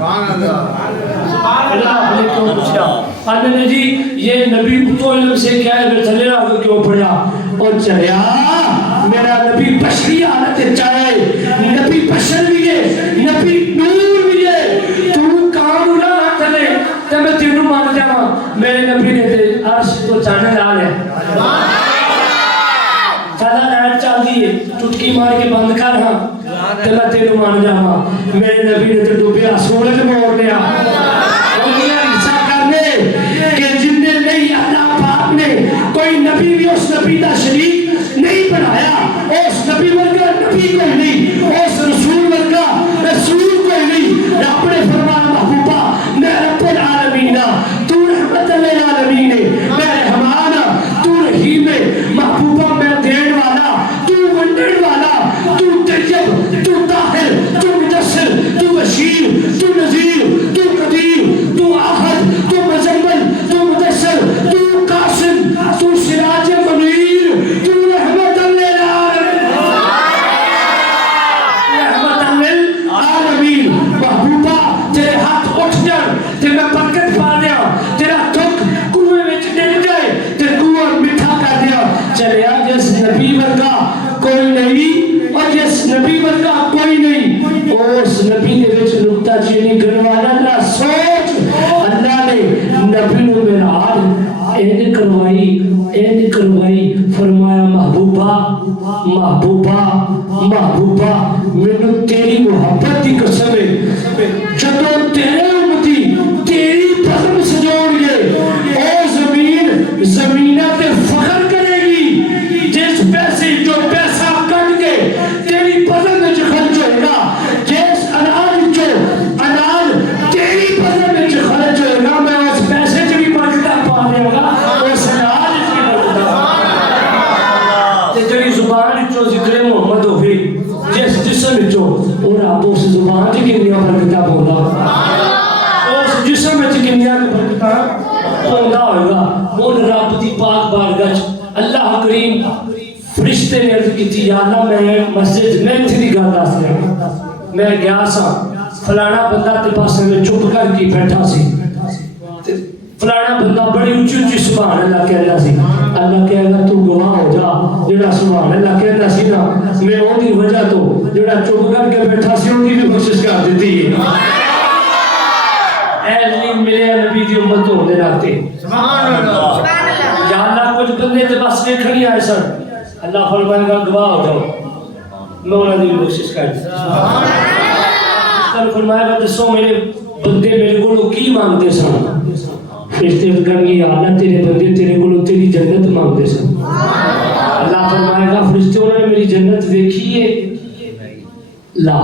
اللہ نے کیوں پوچھا؟ آنے نے جی یہ نبی تو علم سے کیا ہے چلے آگے کیوں پڑھا؟ اور چلیا میرا نبی بشری حالت چاہے، نبی بشر بھی ہے، نبی نور بھی ہے، تو کام نہ چلے تو میں تینوں مان جاؤں. میرے نبی نے دے عرش تو چاہنے لال ہے، چلا لائٹ چل دی ہے، ٹوٹکی مار کے بند کر ہاں تو میں تینوں مان جاؤں. میرے نبی نے تو ڈوبیا سورج موڑ دیا کہ جن نے نہیں اللہ پاک نے کوئی نبی بھی اس نبی کا شریک نہیں بنایا، اس نبی ورگا نبی کوئی نہیں، اس رسول ورگا رسول کوئی نہیں. رب نے فرمایا محبوبہ میں رب العالمین تو رحمت للعالمین میں رحمان تو رحیم محبوبہ میں دین والا تو ونڈن والا تو طیب تو طاہر تو مدثر تو بشیر تو نذیر تو قدیر تو احد تو مزمل تو مدثر تو قاسم تو سراج منیر تو رحمت للعالمین رحمت للعالمین. محبوبہ تیرے ہاتھ اٹھ جان تے میں برکت پا دیا، تیرا دکھ کنویں وچ ڈگ جائے تے کنواں میٹھا کر دیا. چلیا جس نبی ورگا کوئی نہیں اور جس نبی ورگا کوئی نہیں، اس نبی دے وچ نقطہ چینی کرنے والا نہ سوچ. اللہ نے نبی نو معراج اینج کروائی فرمایا محبوبہ محبوبہ محبوبہ مینوں تیری محبت کی قسم ہے جدوں تیرے امتی تیری بزم سجون گے او زمین زمینہ تے فخر کرے گی. جس پیسے جو پیسہ کٹ کے تیری بزم وچ خرچ ہوئے گا، جس اناج جو اناج تیری بزم وچ خرچ ہوئے گا، میں اس پیسے چ بھی برکت پا دے گا، اس اناج وچ بھی برکت پا. تے تیری زبان وچوں ذکر محمد ہوے جس جسم وچوں اور آپ اس زبان وچ کنیاں برکتاں پاوندا، اس جسم وچ کنیاں برکتاں پاوندا ہوئے گا. ان رب دی پاک بارگاہ وچ اللہ کریم فرشتے نے عرض کی یا اللہ میں مسجد میں تیری گل دس رہا، میں گیا سا فلانا بندہ تے پاسے میں چپ کر کے بیٹھا سی، فلانا بندہ بڑی اونچی اونچی سبحان اللہ کہندا سی. اللہ کہے گا تو گواہ ہو جا جڑا سبحان اللہ کہندا سی نا میں اون دی وجہ تو جڑا چپ کر کے بیٹھا سی اون دی بھی بخشش کر دتی ہے. اے علم ملے نبی دی امت ہونے ناتے سبحان اللہ. یا اللہ کچھ بندے تے بس ویکھنی آئے سن، اللہ فرمائے گا گواہ ہو جاؤ میں انہاں دی بخشش کر دی. سبحان اللہ. کل فرمایا گا دسو میرے بندے میرے کولوں کی مانگتے سن؟ فرشتے کہیں گے یا اللہ تیرے بندے تیرے کولوں تیری جنت مانگتے سن. اللہ فرمائے گا فرشتے انہوں نے میری جنت دیکھی ہے؟ لا.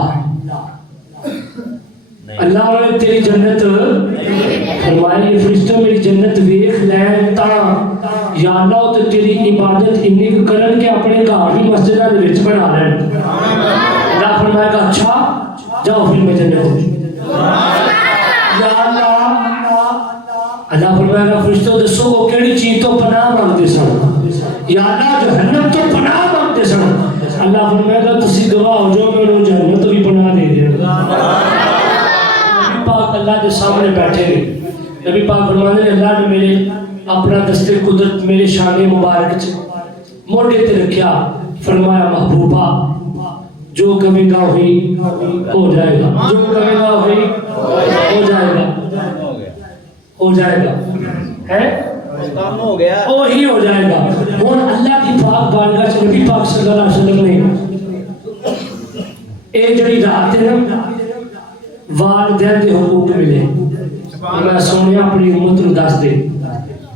اللہ نے تیری جنت فرمایا یہ فرشتے میری جنت ویکھ لین تا یا اللہ تو تیری عبادت انی کرن کے اپنے گھر بھی مسجداں دے وچ بنا لین. اللہ فرمائے گا اچھا جاؤ پھر میں جنت یا اللہ. اللہ فرمائے گا فرشتوں دسو وہ کیڑی چیز تو پناہ مانگتے سن؟ یا اللہ جہنم تو پناہ مانگتے سن. اللہ فرمائے گا تسی گواہ ہو جاؤ میں انہوں جہنم تو بھی پناہ دے دیا. نبی پاک اللہ کے سامنے بیٹھے گئے. نبی پاک فرمانے ہیں اللہ نے میرے اپنا دستے قدرت میرے شان مبارک موڑے تے رکھیا. فرمایا محبوبہ جو کہے گا وہی ہو جائے گا، جو کہے گا وہی ہو جائے گا، ہو جائے گا ہے کام ہو گیا وہی ہو جائے گا. اور اللہ کی پاک بارگاہ سے نبی پاک صلی اللہ علیہ وسلم نے ایک جڑی رات ہے نا والدین کے حقوق ملے. میں سونے اپنی امت کو دس دے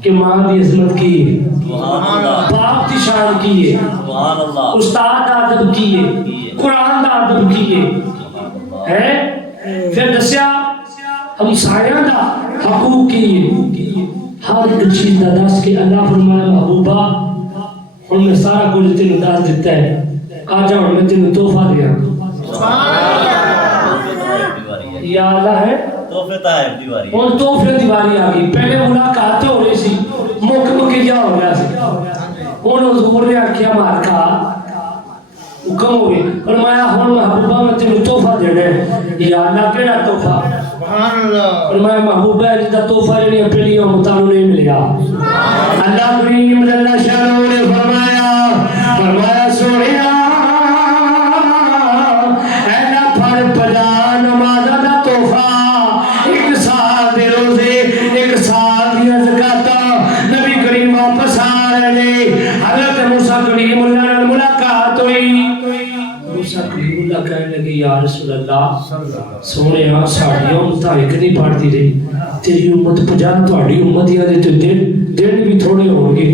کہ ماں دی عظمت کی ہے، باپ دی شان کی ہے، استاد ادب کی ہے، قرآن دا ادب کی ہے. پھر دسیا ہمسایاں دا حقوق کی ہے. ہر ایک چیز دا دس کے اللہ فرمایا محبوبہ ہن میں سارا کچھ تینوں دس دیتا ہے، آ جا ہن میں تینوں تحفہ دیا. یا اللہ ہے تحفے طائف دیواری اور تحفے دیواری آ گئی. پہلے ملاقات ہو رہی سی مک مکیا ہو گیا سی. ہن حضور نے آکھیا مار کھا حکم ہوئے فرمایا ہن محبوبہ میں تینوں تحفہ دینا ہے. یا اللہ کیڑا تحفہ؟ فرمایا محبوبہ جدا تحفہ جڑی پہلی امتاں نہیں ملیا اللہ کریم جل شانہ نے فرمایا سونیا اے نا پڑھ پڑھا نماز دا تحفہ ایک سال دے روزے ایک سال دی زکات نبی کریم واپس آ رہے حضرت موسیٰ کلیم اللہ نے ملاقات ہوئی موسیٰ کلیم اللہ کہنے لگے یا رسول اللہ سونے ساڑی امتہ ایک نہیں پڑھتی رہی تیری امت 50 تھوڑی امت یا دے تو دن بھی تھوڑے ہوں گے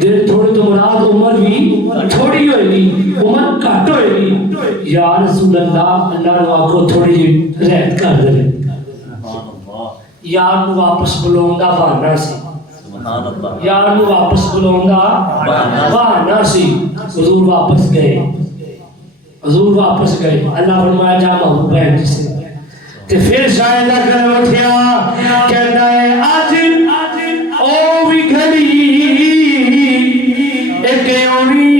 دن تھوڑے تو مراد عمر بھی تھوڑی ہوئے گی عمر کٹ ہوئے گی یا رسول اللہ اللہ نے آپ کو تھوڑی جی رہت کر دے یار نو واپس بلاؤں دا بہانا سی یار نو واپس بلاؤں دا بہانا سی حضور واپس گئے اللہ فرمایا جا محبوب ہے جسے تے پھر شاید کر اٹھیا کہنا ہے آج او بھی گھڑی ایک اونی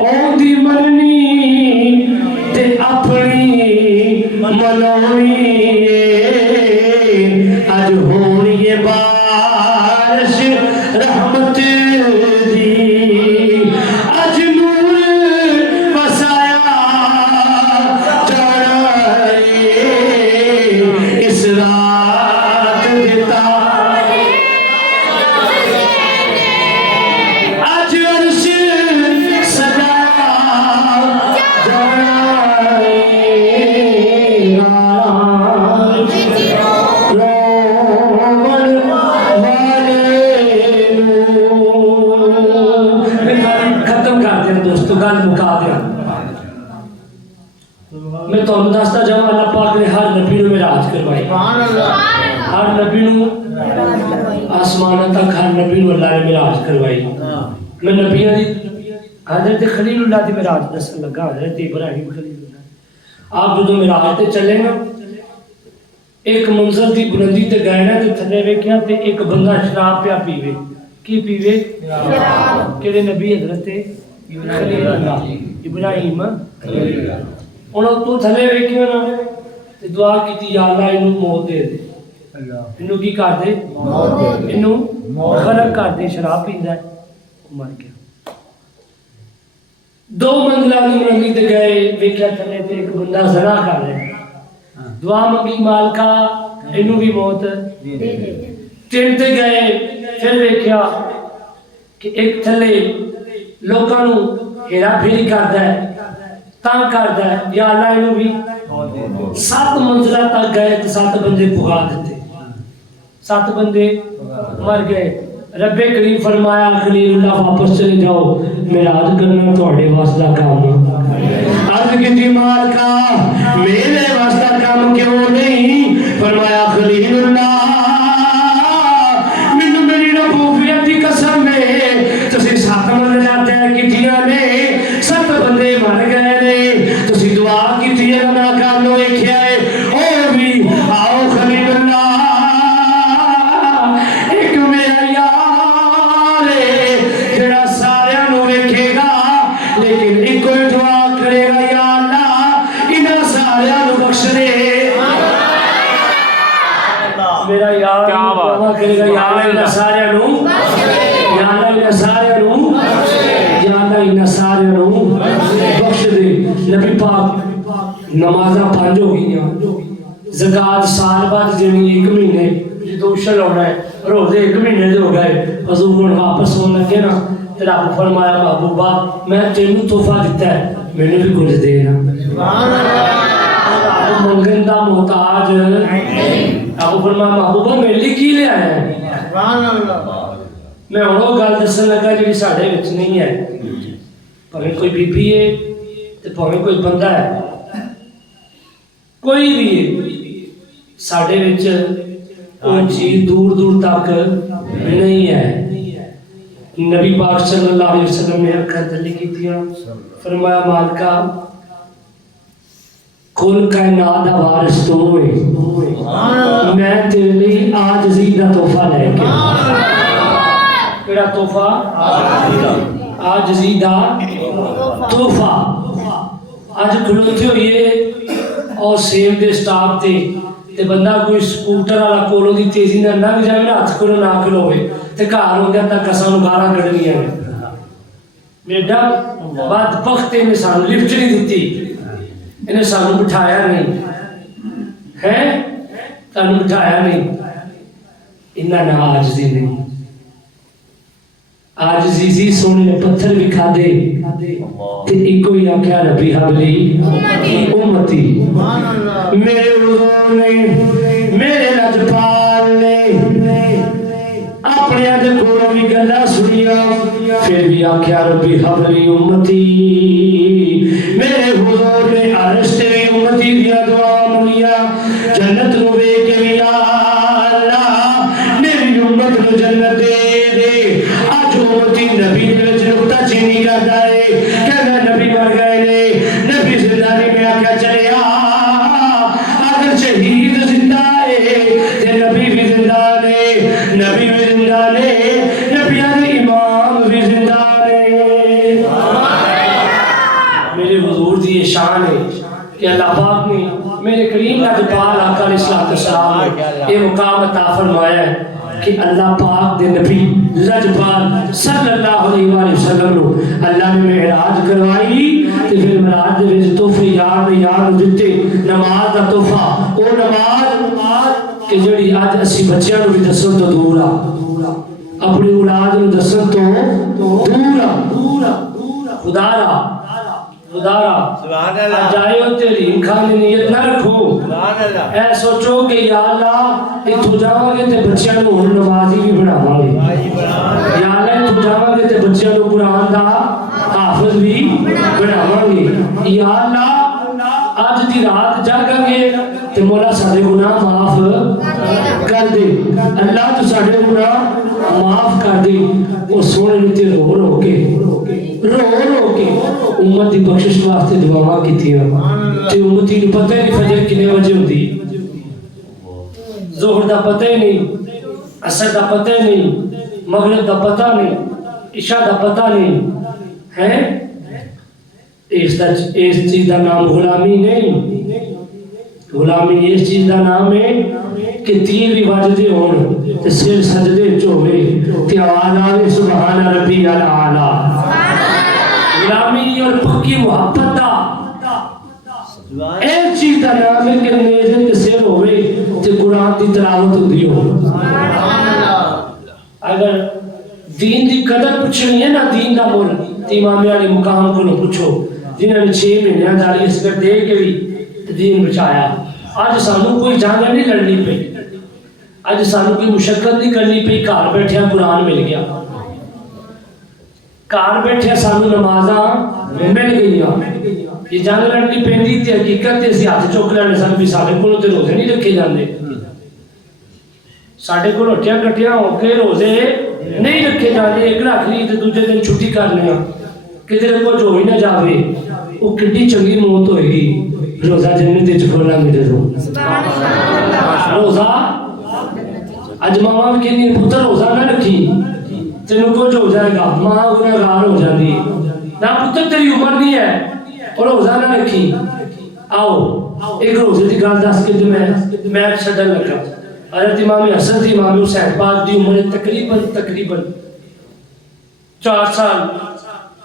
او دی مرنی تے اپنی منونی آج ہونی بارش رحمت دی آج نور بسایا جانا اس رات دیتا آج عرش سجایا جانا میں تو دستا جاؤں اللہ پاک نے ہر نبی نو معراج کروائی ہر نبی نو آسمان تک ہر نبی نو اللہ نے معراج کروائی میں نبیوں دی حضرت خلیل اللہ دی معراج دسن لگا حضرت ابراہیم خلیل اللہ آپ جو معراج تے چلے نا ایک منزل دی بلندی تے گئے نا تے تھلے ویکھیا تے ایک بندہ شراب پیا پیوے کی پیوے کہڑے نبی حضرت خلیل اللہ ابراہیم خلیل اللہ انہوں تو تھلے ویکھیا نا تے دعا کیتی یا اللہ انہوں موت دے دے انہوں کی کر دے انہوں غرق کر دے شراب پیندا ہے مر گیا دو منزلہ دی بلندی تے گئے ویکھیا تھلے تے ایک بندہ زنا کر رہا ہے دعا منگی مالکا انہوں بھی موت دے دے تین تے گئے پھر ویکھیا کہ ایک تھلے لوکاں نو ہیرا پھیری کردا ہے تنگ کردا ہے یا اللہ انہوں بھی 7 منزلہ تک گئے تو 7 بندے بھگا دیتے 7 بندے مر گئے رب کریم فرمایا خلیل اللہ واپس چلے جاؤ معراج کرنا تہاڈے واسطہ کام عرض کی مال کا میرے واسطہ کام کیوں نہیں فرمایا خلیل اللہ مینوں میری ربوبیت کی قسم ہے تسی 7 منزلہ طے کیتیاں نے 7 بندے مر گئے نے تسی دعا کیتی ہے نہ کر لو ویکھیا ہے او بھی آؤ خلیل اللہ ایک میرا یار ہے جڑا سارے نو ویکھے گا لیکن ایک کوئی دعا کرے گا یا اللہ انہاں سارے نو بخش دے میرا یار دعا کرے گا یا اللہ انہاں سارے نو یا اللہ انہاں سارے نو یا اللہ انہاں سارے نو بخش دے نبی پاک نمازاں 5 ہو گئی زکات سال بعد جنی 1 مہینے جدوں شل ہونا ہے روزے 1 مہینے دے ہو گئے حضور ہن واپس ہون لگے نا تے رب فرمایا محبوبہ میں تینوں تحفہ دیتا ہے مینوں بھی کچھ دے نا سبحان اللہ منگن دا محتاج ابو فرمایا محبوبہ میرے لیے کی لے آیا ہے سبحان اللہ میں ہن گل دسن لگا جڑی ساڈے وچ نہیں ہے پر کوئی بی بی ہے تے بھاویں کوئی بندہ ہے کوئی بھی ہے ساڈے وچ کوئی چیز دور دور تک نہیں ہے نبی پاک صلی اللہ علیہ وسلم نے اکھاں تلی کیتیاں فرمایا مالکا کل کائنات دا وارث تو ہوئے میں تیرے لیے عاجزی دا تحفہ لے کے کیڑا تحفہ عاجزی دا تحفہ اج کھلوتے ہوئے اور سیم دے سٹاپ تے بندہ کوئی سکوٹر والا کولوں دی تیزی نال لنਘ جائے نا ہاتھ کولوں نہ کھلوے تے گھر ہو گیا تک اساں نوں گالاں کڈنیاں میڈا بدبخت نے سانوں لفٹ نہیں دتی انہیں سانوں بٹھایا نہیں ہے سانوں بٹھایا نہیں انہاں نہ عاجزی نہیں عاجزی سی سونے پتھر بھی کھادے تے ایکو ہی آکھیا ربی حبلی امتی میرے حضور نے میرے لجپال نے اپنے دے کولوں بھی گلاں سنیاں پھر بھی آکھیا ربی حبلی امتی میرے حضور نے عرش تے بھی امتی دیا دعا منیا جنت نو ویکھ کے بھی یا اللہ میری امت نو جنت دے اج امتی نبی دے وچ نقطہ چینی کردا ہے کہندا نبی مر گئے نے نبی زندہ نہیں میں آکھیا چلیا اگر شہید زندہ ہے تے نبی بھی زندہ نے نبی بھی زندہ نے نبیاں دے امام بھی زندہ نے میرے حضور دی یہ شان ہے کہ اللہ پاک نے میرے کریم لجپال آقا علیہ السلام نے یہ مقام عطا فرمایا ہے کہ اللہ پاک دے نبی لجپال صلی اللہ علیہ وآلہ وسلم نو اللہ نے معراج کروائی تے پھر معراج دے وچ تحفے یار دتے نماز دا تحفہ او نماز کہ جڑی اج اسی بچیاں نو بھی دسن تو دور آ اپنی اولاد نو دسن تو دور آ خدا را سبحان اللہ جائیو تیری کھانے نیت نہ رکھو سبحان اللہ اے سوچو کہ یا اللہ اتھو جاواں گے تے بچیاں نوں ہن نمازی بھی بناواں گے یا اللہ اتھو جاواں گے تے بچیاں نوں قرآن دا حافظ بھی بناواں گے یا اللہ اج دی رات جاگاں گے تے مولا سارے گناہ معاف کر دے اللہ تو سارے گناہ معاف کر دے او سونے نے تے رو کے امت دی بخشش واسطے دعاواں کیتیاں تے امتی نوں پتہ نہیں فجر کنے بجے ہوندی ظہر دا پتہ ہی نہیں عصر دا پتہ ہی نہیں مغرب دا پتہ نہیں عشاء دا پتہ نہیں ہے اس چیز دا نام غلامی نہیں غلامی اس چیز دا نام ہے کہ تیر بھی بجدے ہون تے سر سجدے چوے تے آواز آوے سبحان ربی الاعلی غلامی اور پکی محبت دا ایک چیز دا نام ہے کہ نیزے تے سر ہوئے تے قرآن دی تلاوت ہوندی ہو اگر دین دی قدر پوچھنی ہے نا دین دا مول تے امام علی مقام کو نہ پوچھو جنہوں نے 6 مہینے داری اس کر دے کے بھی دین بچایا آج سانوں کوئی جنگ نہیں لڑنی پئی آج سانوں کوئی مشقت نہیں کرنی پئی گھر بیٹھے قرآن مل گیا گھر بیٹھے سانوں نمازاں مل گئیاں یہ جنگ لڑنی پیندی تے حقیقت تے اسی ہاتھ چوک لینے سن بھی ساڈے کول تے روزے نہیں رکھے جاندے ساڈے کول ہٹیاں کٹیاں ہو کے روزے نہیں رکھے جاندے ایک رکھ لی تے دوسرے دن چھٹی کر لیا کدھر کچھ ہو ہی نہ جاوے وہ کتنی چنگی موت ہوئے گی روزہ جنت وچ کھولنا ملے روزہ اج ماما بھی کہندی پتر روزہ نہ رکھی تینوں کچھ ہو جائے گا ماں گنہگار ہو جاندی نہ پتر تیری عمر نہیں ہے اور روزہ نہ رکھی آؤ ایک روزے دی گل دس کے میں چھڈن لگا حضرت امام حسن دی امام حسین پاک دی عمر تقریباً 4 سال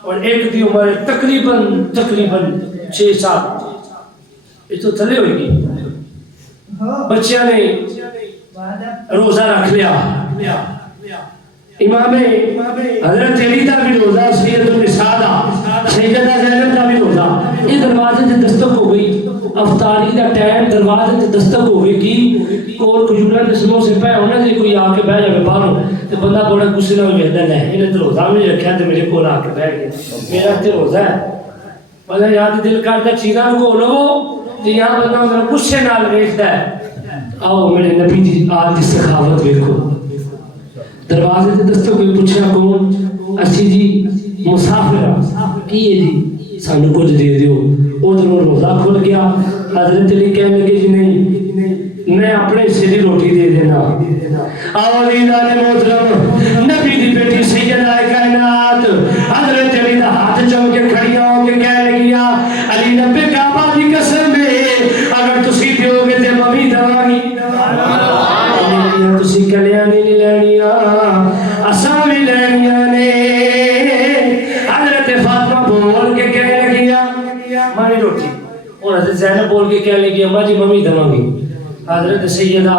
اور ایک دی عمر تقریباً 6 سال یہ تو تھلے ہوئے گی بچیاں نے روزہ رکھ لیا امام حضرت علی کا بھی روزہ سید النساء دا سیدہ زینب کا بھی روزہ یہ دروازے سے دستک ہو گئی افطاری دا ٹائم دروازے سے دستک ہو گئی کی کول کجورا نسلوں سے پہ ہونا جی کوئی آ کے بہ جائے باہروں تے بندہ بڑا غصے نال ویکھدا ہے انہیں تو روزہ بھی رکھیا تے میرے کول آ کے بیٹھ گیا میرا تے روزہ ہے بندہ یاد دل کردا چیزاں کو لو تے یہاں بندہ میرا غصے نال ویکھدا ہے آؤ میرے نبی دی آج دی سخاوت ویکھو دروازے سے دستک کوئی پوچھا کون اسی جی مسافر کی ہے جی سانو کچھ دے دیو ادھروں روزہ کھل گیا حضرت علی کہنے لگے جی نہیں میں اپنے حصے دی روٹی دے دینا اولیاء نے محترم نبی دی بیٹی سیدہ کائنات حضرت علی دا ہاتھ چوم کے کھڑی ہو کے کہنے لگی علی نبی کعبہ دی قسم ہے اور حضرت زینب بول کے کہہ لگی اماں جی ممی دواں گی. حضرت سیدہ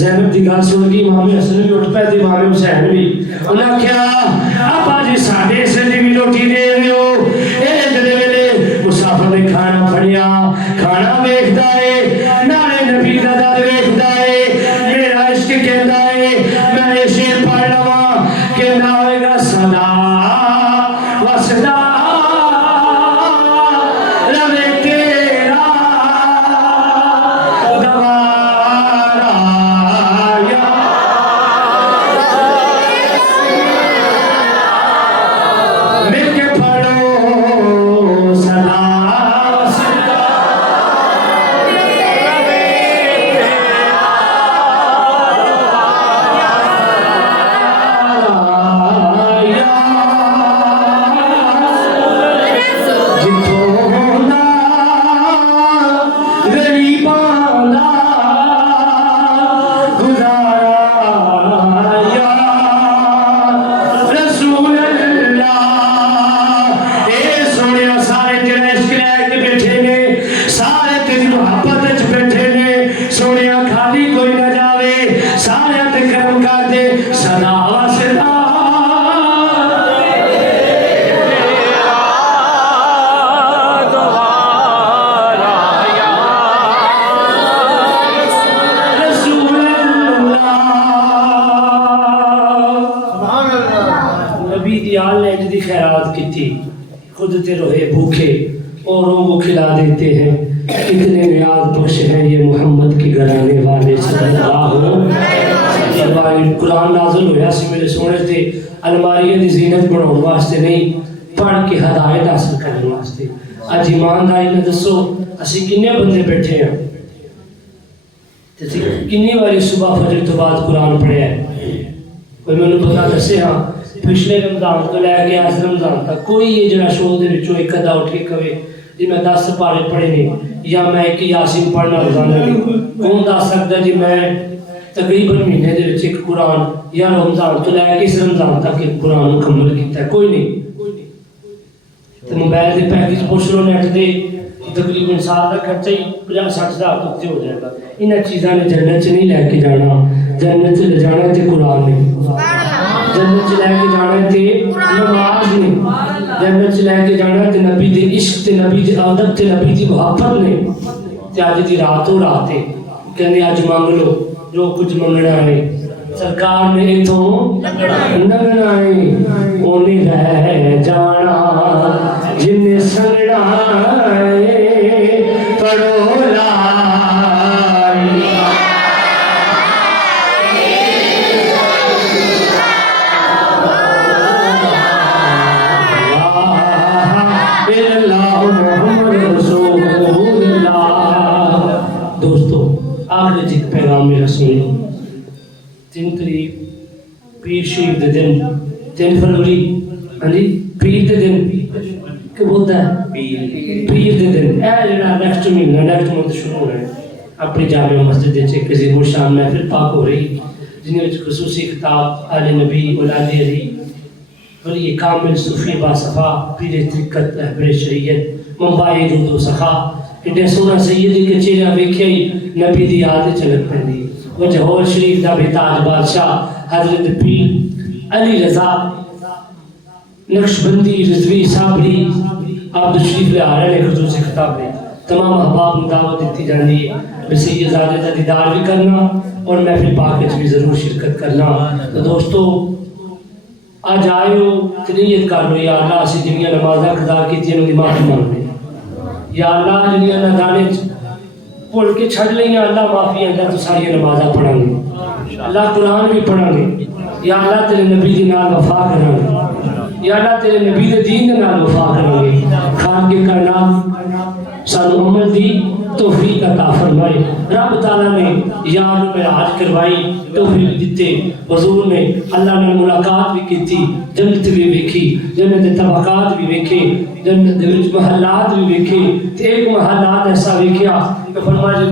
زینب دی گل سن کے امام حسن بھی اٹھ پے تے امام حسین بھی انہاں کہیا آپا جی ساڈے سندی بھی روٹی دے رہے ہو. اے جڑے ویلے مسافر نے کھانا پھڑیا کھانا ویکھدا اے نالے نبی دا در ویکھدا اے میرا عشق کہندا اے میں یہ شعر پڑھ لواں کہ نہ ہوئے گا صدا وسدا روے تیرا دوبارہ یا مل کے پڑھو صدا وسدا خود تے روئے بھوکے اوروں کو کھلا دیتے ہیں. کتنے نیاز بخش ہیں یہ محمد کے گھرانے والے صلی اللہ علیہ وسلم. قرآن نازل ہویا سی میرے سونے تے الماریاں دی زینت بناؤن واسطے نہیں پڑھ کے ہدایت حاصل کرنے واسطے. اج ایمانداری نے دسو اسی کنے بندے بیٹھے ہیں تے کنے باری صبح فجر تو بعد قرآن پڑھیا ہے؟ کوئی میں نے پتا دسے ہاں پچھلے رمضان تو لے کے آج رمضان تک کوئی یہ جڑا شو دے وچوں ایک ادا اٹھ کے کہے جی میں 10 پارے پڑھے نے یا میں ایک یاسین پڑھنا روزانہ کون دس سکتا جی میں تقریباً مہینے دے وچ ایک قرآن یا رمضان تو لے کے اس رمضان تک ایک قرآن مکمل کیتا ہے؟ کوئی نہیں. تو موبائل دے پیکج پوچھ لو نیٹ دے تقریباً سال کا خرچہ ہی 50-60 ہزار تک ہو جائے گا. انہاں چیزاں نے جنت چ نہیں لے کے جانا. جنت چ لے جانا تے قرآن نے. جنت چ لے کے جانا تے نماز نے. جنت چ لے کے جانا تے نبی دے عشق تے نبی دے ادب تے نبی دی محبت نے. تے اج دی رات ہو رات ہے کہندے اج مانگ لو جو کچھ منگنا ہے سرکار نے اتوں لگنا ہے اونے رہ جانا جن سنگنا ہے پڑھو لا آخر جیت پیغام میرا سنو. 3 تاریخ پیر شریف دے دن 3 فروری ہاں جی پیر دے دن کہ بولتا ہے پیر دے دن اے جڑا نیکسٹ مہینہ نیکسٹ منتھ شروع ہو رہا ہے اپنی جامع مسجد وچ ایک عظیم الشان محفل پاک ہو رہی جن وچ خصوصی خطاب آل نبی اولاد علی ولی کامل صوفی باصفا پیر طریقت رہبر شریعت منبع جود و سخا ایڈے سونا سیدی کے چہرہ ویکھیا ہی نبی دی یاد چلک پیندی. وہ جہور شریف دا بھی تاج بادشاہ حضرت پیر علی رضا نقشبندی رضوی صابری عبد الشریف لہارا نے خصوصی خطاب میں تمام احباب کو دعوت دیتی جاندی ہے کہ سید زادے دا دیدار بھی کرنا اور محفل پاک وچ بھی ضرور شرکت کرنا. تو دوستو آج آئے ہو نیت کر لو یا اللہ اسی جنیاں نمازاں قضا کیتیاں نوں دی معافی مانگنے یا اللہ جنیاں نادانے بول کے چھڑ لیں یا اللہ معافی اندر تو ساری نمازاں پڑھیں گے اللہ قرآن بھی پڑھیں گے یا اللہ تیرے نبی دی نال وفا کریں گے یا اللہ تیرے نبی دے دین دے نال وفا کریں گے. خان کے کائنات سانو عمل دی توفیق عطا فرمائے. رب تعالیٰ نے یار معراج کروائی توفیق دیتے حضور نے اللہ نے ملاقات بھی کیتی جنت بھی ویکھی جنت دے طبقات بھی ویکھے جنت دے وچ محلات بھی ویکھے تے ایک محلات ایسا ویکھیا کہ فرمایا